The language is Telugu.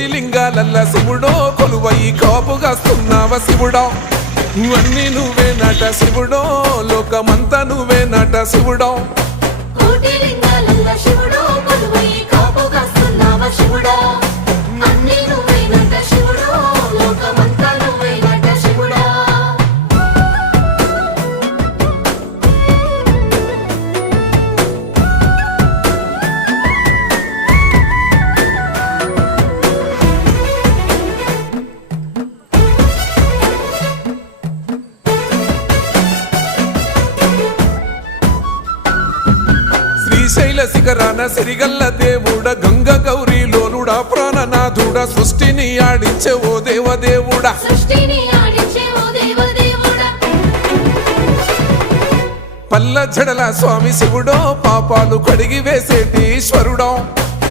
కోటి లింగాలల్ల శివుడో కొలువై కాపుగాస్తున్నావ శివుడా అన్నీ నువ్వే నట శివుడో లోకమంతా నువ్వే నట శివుడో కోటి లింగాలల్ల శివుడో కొలువై కాపుగాస్తున్నావ శివుడా అన్నీ నువ్వే నట శివుడో లోకమంతా నువ్వే నట శివుడా శ్రీశైల శిఖరాన సిరిగల్ల దేవుడ గంగ గౌరీ లోలుడా ప్రాణనాథుడ సృష్టిని ఆడించే ఓ దేవదేవుడా సృష్టిని ఆడించే ఓ దేవదేవుడా పల్ల జడల స్వామి శివుడో పాపాలు కడిగి వేసేటి ఈశ్వరుడో